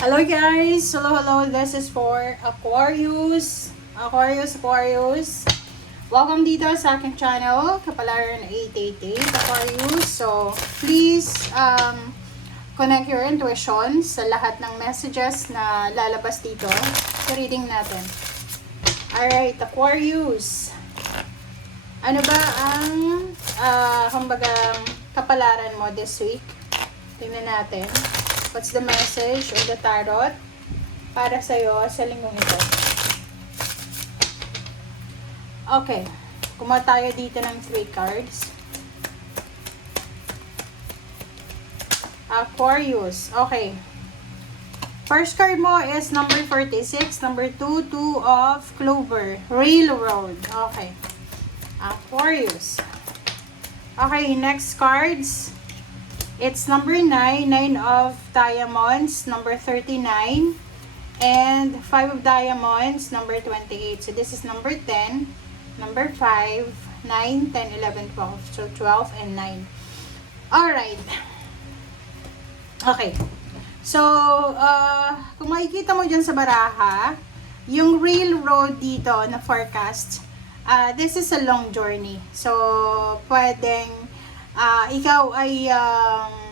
Hello guys! Hello. This is for Aquarius. Welcome dito sa aking channel, Kapalaran 888 Aquarius. So, please connect your intuition sa lahat ng messages na lalabas dito sa reading natin. Alright, Aquarius. Ano ba ang kapalaran mo this week? Tingnan natin. What's the message of the tarot para sa'yo sa linggong ito? Okay. Kumuha tayo dito ng 3 cards. Aquarius. Okay. First card mo is number 46. Number 2, 2 of Clover. Railroad. Okay. Aquarius. Okay, next cards. It's number 9, 9 of diamonds, number 39, and 5 of diamonds, number 28. So this is number 10, number 5, 9, 10, 11, 12. So 12 and 9. Alright. Okay. So, kung makikita mo dyan sa baraha, yung railroad dito na forecast, this is a long journey. So, pwedeng ikaw ay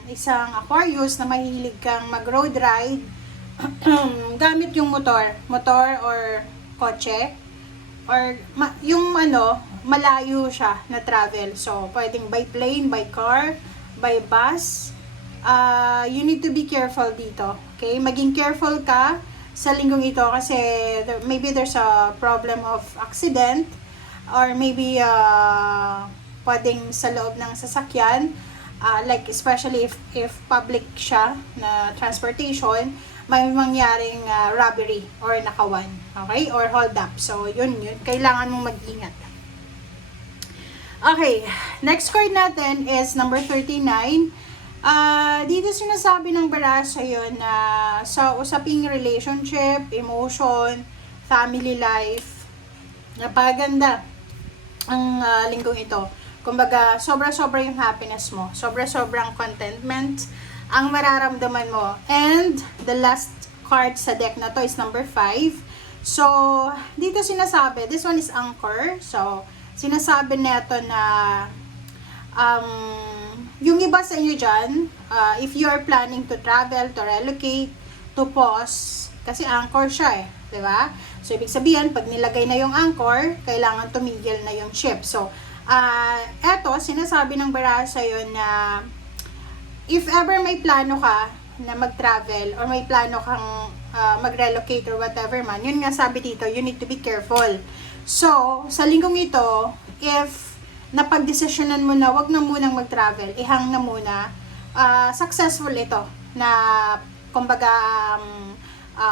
isang Aquarius na mahilig kang mag-road ride gamit yung motor or kotse or yung malayo siya na travel. So, pwedeng by plane, by car, by bus. You need to be careful dito. Okay? Maging careful ka sa linggong ito kasi maybe there's a problem of accident or maybe pwedeng sa loob ng sasakyan, like especially if public siya na transportation, may mangyaring robbery or nakawan, okay, or hold up. So yun kailangan mong mag-ingat. Okay, next card natin is number 39. Dito sinasabi ng baraha sa'yo na sa usaping relationship, emotion, family life, napaganda ang linggong ito. Kumbaga, sobra-sobra yung happiness mo. Sobra-sobrang contentment ang mararamdaman mo. And the last card sa deck na to is number 5. So, dito sinasabi, this one is anchor. So, sinasabi neto na yung iba sa inyo dyan, if you are planning to travel, to relocate, to pause, kasi anchor siya diba? So, ibig sabihin, pag nilagay na yung anchor, kailangan tumigil na yung ship. So, eto, sinasabi ng baraha sa'yo na if ever may plano ka na mag-travel or may plano kang mag-relocate or whatever man, yun nga sabi dito, you need to be careful. So, sa linggong ito, if napag-desisyonan mo na wag na munang mag-travel, ihang na muna, successful ito na kumbaga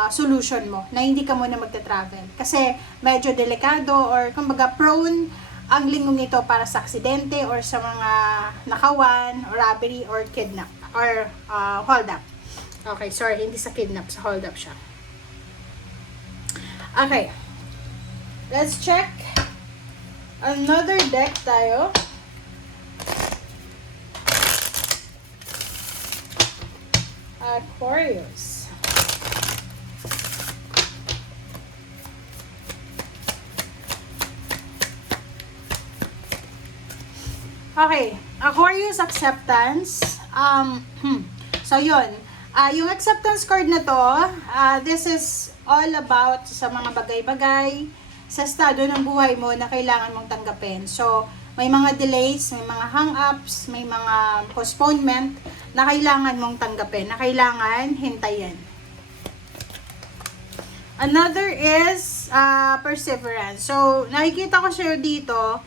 solution mo, na hindi ka muna magta-travel. Kasi medyo delikado or kumbaga prone ang linggong ito para sa aksidente or sa mga nakawan, or robbery, or kidnap, or hold up. Okay, sorry, hindi sa kidnap, sa hold up siya. Okay. Let's check another deck tayo. Aquarius. Okay, Aquarius acceptance. So yun, yung acceptance card na to, this is all about sa mga bagay-bagay sa estado ng buhay mo na kailangan mong tanggapin. So, may mga delays, may mga hang-ups, may mga postponement na kailangan mong tanggapin, na kailangan hintayin. Another is perseverance. So, nakikita ko siya dito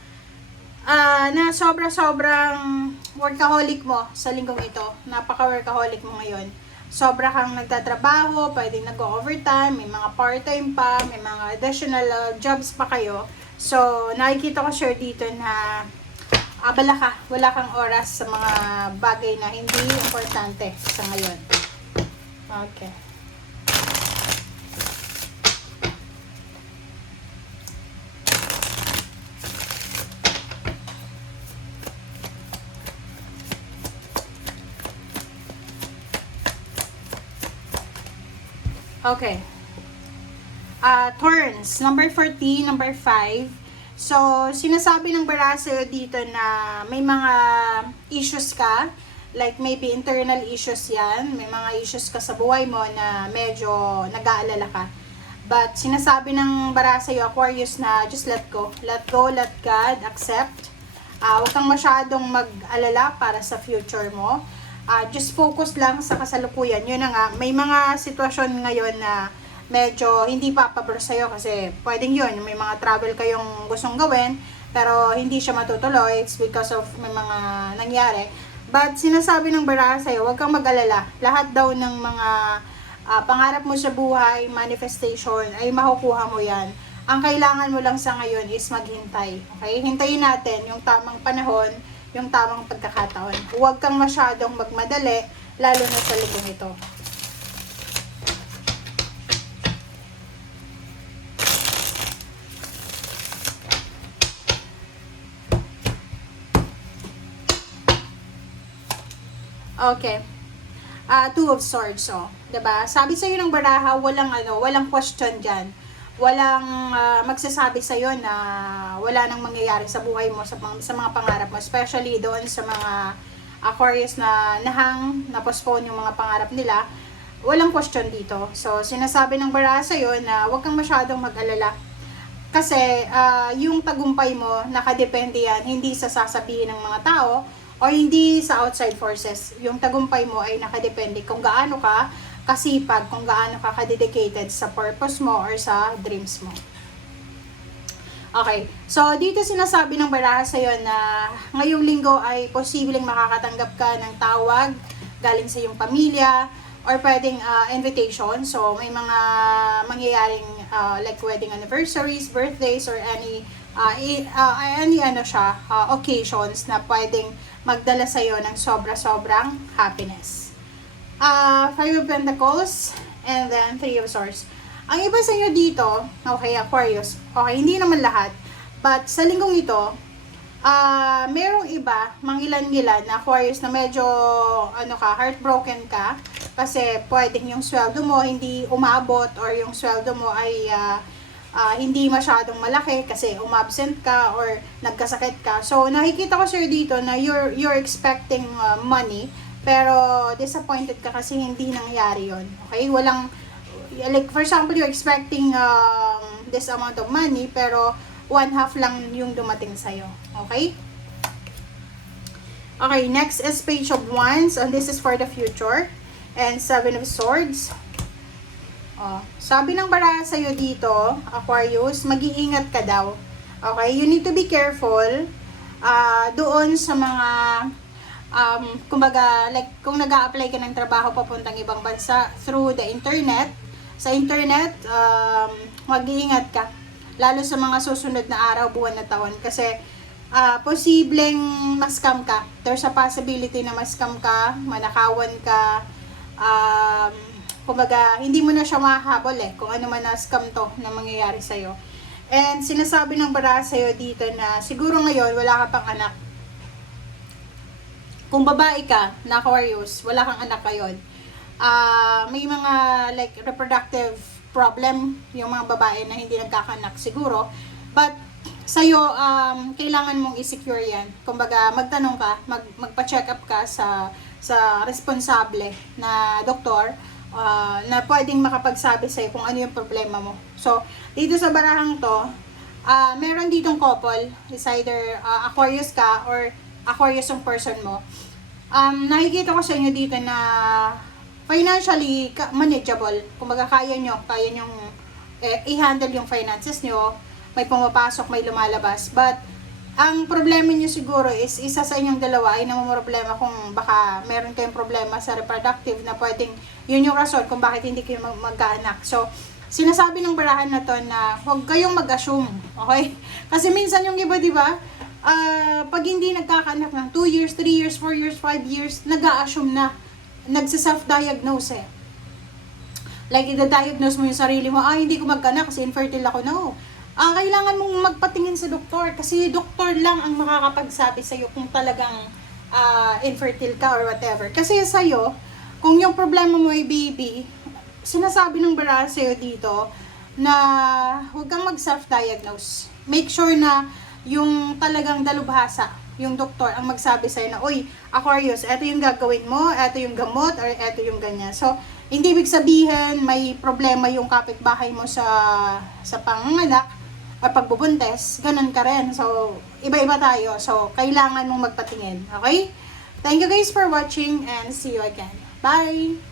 na sobrang workaholic mo sa linggong ito. Napaka-workaholic mo ngayon. Sobra kang nagtatrabaho, pwedeng nag-overtime, may mga part-time pa, may mga additional jobs pa kayo. So, nakikita ko sure dito na abala ka, wala kang oras sa mga bagay na hindi importante sa ngayon. Okay. Okay. Thorns. Number 14, number 5. So, sinasabi ng bara sa'yo dito na may mga issues ka. Like, maybe internal issues yan. May mga issues ka sa buhay mo na medyo nag-aalala ka. But, sinasabi ng bara sa'yo, Aquarius, na just let go. Let go, let God, accept. Huwag kang masyadong mag-alala para sa future mo. Just focus lang sa kasalukuyan. Yun na nga, may mga sitwasyon ngayon na medyo hindi papabor sa'yo kasi pwedeng yun, may mga travel kayong gustong gawin pero hindi siya matutuloy. It's because of may mga nangyari. But sinasabi ng baraha sa'yo, huwag kang mag-alala. Lahat daw ng mga pangarap mo sa buhay, manifestation, ay makukuha mo yan. Ang kailangan mo lang sa ngayon is maghintay. Okay? Hintayin natin yung tamang panahon, yung tamang pagkakataon. Huwag kang masyadong magmadali, lalo na sa linggong ito. Okay. Two of Swords, oh. 'Di ba? Sabi sa iyo ng baraha, walang question diyan. Walang magsasabi sa iyo na wala nang mangyayari sa buhay mo, sa mga pangarap mo, especially doon sa mga Aquarius na na-postpone yung mga pangarap nila. Walang question dito. So, sinasabi ng baraha sa iyo na huwag kang masyadong mag-alala. Kasi yung tagumpay mo, nakadepende yan hindi sa sasabihin ng mga tao o hindi sa outside forces. Yung tagumpay mo ay nakadepende kung gaano ka kasipag, kung gaano ka kadedicated sa purpose mo or sa dreams mo. Okay, so dito sinasabi ng baraha sa'yo na ngayong linggo ay posibleng makakatanggap ka ng tawag galing sa iyong pamilya or pwedeng invitation. So may mga mangyayaring like wedding anniversaries, birthdays, or any occasions na pwedeng magdala sa'yo ng sobra-sobrang happiness. Five of Pentacles, and then Three of Swords. Ang iba sa inyo dito, okay, Aquarius, okay, hindi naman lahat, but sa linggong ito, merong iba, mangilan-ngilan na Aquarius na medyo, heartbroken ka, kasi pwedeng yung sweldo mo hindi umabot, or yung sweldo mo ay hindi masyadong malaki kasi umabsent ka or nagkasakit ka. So nakikita ko sir dito na you're expecting money pero disappointed ka kasi hindi nangyari yon. Okay? Walang, like for example, you're expecting this amount of money pero 1/2 lang yung dumating sa'yo. Okay? Okay, next is Page of Wands, and this is for the future. And Seven of Swords. Sabi ng baraha sa'yo dito, Aquarius, mag-iingat ka daw. Okay? You need to be careful doon sa mga kumbaga, like, kung nag-a-apply ka ng trabaho papuntang ibang bansa through the internet, sa internet, mag-iingat ka. Lalo sa mga susunod na araw, buwan na taon. Kasi, posibleng ma-scam ka. There's a possibility na ma-scam ka, manakawan ka, kumbaga, hindi mo na siya mahahabol kung ano man na scam to na mangyayari sa'yo. And sinasabi ng baraha sa'yo dito na siguro ngayon wala ka pang anak. Kung babae ka na Aquarius, wala kang anak ngayon. May mga like reproductive problem yung mga babae na hindi nagkakanak siguro. But sa'yo, kailangan mong i-secure yan. Kumbaga, magtanong ka, magpa-check up ka sa responsable na doktor na pwedeng makapagsabi sa'yo kung ano yung problema mo. So, dito sa barahang to, meron ditong couple, is either Aquarius ka or Aquarius yung person mo. Nakikita ko sa inyo dito na financially manageable. Kumbaga, kaya nyo i-handle yung finances nyo. May pumapasok, may lumalabas. But, ang problema nyo siguro is isa sa inyong dalawa ay namumroblema kung baka meron kayong problema sa reproductive na pwedeng yun yung rason kung bakit hindi kayo magkaanak. So, sinasabi ng barahan na to na huwag kayong mag-assume. Okay? Kasi minsan yung iba, di ba? Pag hindi nagkakaanak ng 2 years, 3 years, 4 years, 5 years, nag-a-assume na. Nagsa-self-diagnose Like, i-diagnose mo yung sarili mo, hindi ko magkaanak kasi infertile ako. No. Kailangan mong magpatingin sa doktor kasi doktor lang ang makakapagsabi sa'yo kung talagang infertile ka or whatever. Kasi sa'yo, kung yung problema mo ay baby, sinasabi ng baraha sa'yo dito na huwag kang mag-self-diagnose. Make sure na yung talagang dalubhasa, yung doktor ang magsabi sa'yo na, uy, Aquarius, eto yung gagawin mo, eto yung gamot, or eto yung ganyan. So, hindi ibig sabihin may problema yung kapitbahay mo sa panganganak o pagbubuntes, ganun ka rin. So, iba-iba tayo. So, kailangan mong magpatingin. Okay? Thank you guys for watching and see you again. Bye!